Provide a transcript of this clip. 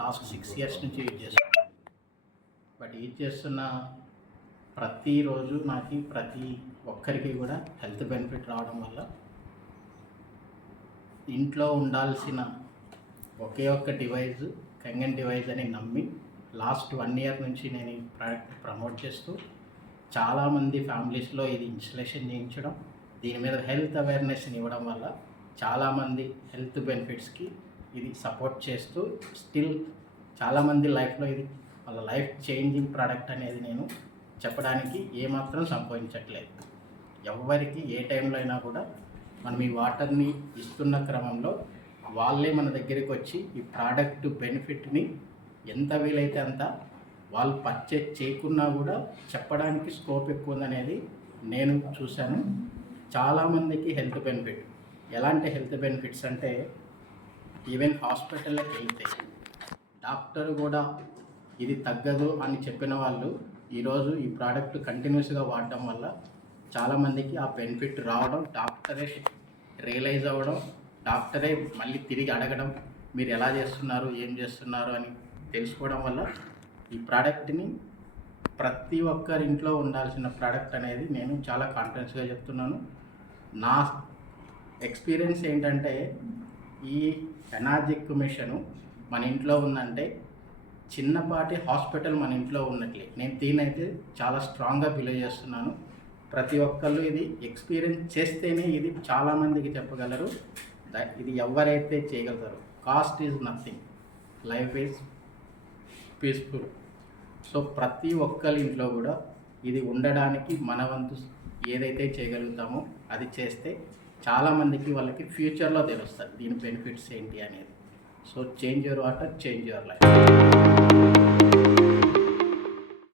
Last 6 years నుంచి use చేస్తున్నాను. But use చేస్తున్న ప్రతిరోజు నాకు ప్రతి ఒక్కరికి కూడా హెల్త్ బెనిఫిట్ రావడం వల్ల ఇంట్లో ఉండాల్సిన ఒకే ఒక్క డివైస్ కంగన్ డివైస్ అని నమ్మి లాస్ట్ 1 ఇయర్ నుంచి నేను ఈ ప్రోడక్ట్ ప్రమోట్ చేస్తూ చాలామంది ఫ్యామిలీస్లో ఇది ఇన్స్టలేషన్ చేయించడం, దీని మీద హెల్త్ అవేర్నెస్ని ఇవ్వడం వల్ల చాలామంది హెల్త్ బెనిఫిట్స్కి ఇది సపోర్ట్ చేస్తూ స్టిల్ చాలామంది లైఫ్లో ఇది వాళ్ళ లైఫ్ చేంజింగ్ ప్రోడక్ట్ అనేది నేను చెప్పడానికి ఏమాత్రం సంకోచించట్లేదు. ఎవరికి ఏ టైంలో అయినా కూడా మనం ఈ వాటర్ని ఇస్తున్న క్రమంలో వాళ్ళే మన దగ్గరికి వచ్చి ఈ ప్రోడక్ట్ బెనిఫిట్ని ఎంత వీలైతే అంత వాళ్ళు పర్చేజ్ చేయకున్నా కూడా చెప్పడానికి స్కోప్ ఎక్కువ ఉందనేది నేను చూశాను. చాలామందికి హెల్త్ బెనిఫిట్, ఎలాంటి హెల్త్ బెనిఫిట్స్ అంటే ఈవెన్ హాస్పిటల్లోకి వెళ్తే డాక్టర్ కూడా ఇది తగ్గదు అని చెప్పిన వాళ్ళు ఈరోజు ఈ ప్రోడక్ట్ కంటిన్యూస్గా వాడడం వల్ల చాలామందికి ఆ బెనిఫిట్ రావడం, డాక్టరే రియలైజ్ అవ్వడం, డాక్టరే మళ్ళీ తిరిగి అడగడం మీరు ఎలా చేస్తున్నారు, ఏం చేస్తున్నారు అని తెలుసుకోవడం వల్ల ఈ ప్రోడక్ట్ని ప్రతి ఒక్కరి ఇంట్లో ఉండాల్సిన ప్రోడక్ట్ అనేది నేను చాలా కాన్ఫిడెన్స్గా చెప్తున్నాను. నా ఎక్స్పీరియన్స్ ఏంటంటే ఈ ఎనర్జిక్ మిషను మన ఇంట్లో ఉందంటే చిన్నపాటి హాస్పిటల్ మన ఇంట్లో ఉన్నట్లే. నేను దీనైతే చాలా స్ట్రాంగ్గా బిలీవ్ చేస్తున్నాను. ప్రతి ఒక్కళ్ళు ఇది ఎక్స్పీరియన్స్ చేస్తేనే ఇది చాలామందికి చెప్పగలరు. ఇది ఎవరైతే చేయగలుగుతారో. Caste is nothing, life is peaceful. So ప్రతి ఒక్కరి ఇంట్లో కూడా ఇది ఉండడానికి మన వంతు ఏదైతే చేయగలుగుతామో అది చేస్తే చాలామందికి వాళ్ళకి ఫ్యూచర్లో తెలుస్తుంది దీని బెనిఫిట్స్ ఏంటి అనేది. So change your water, change your life.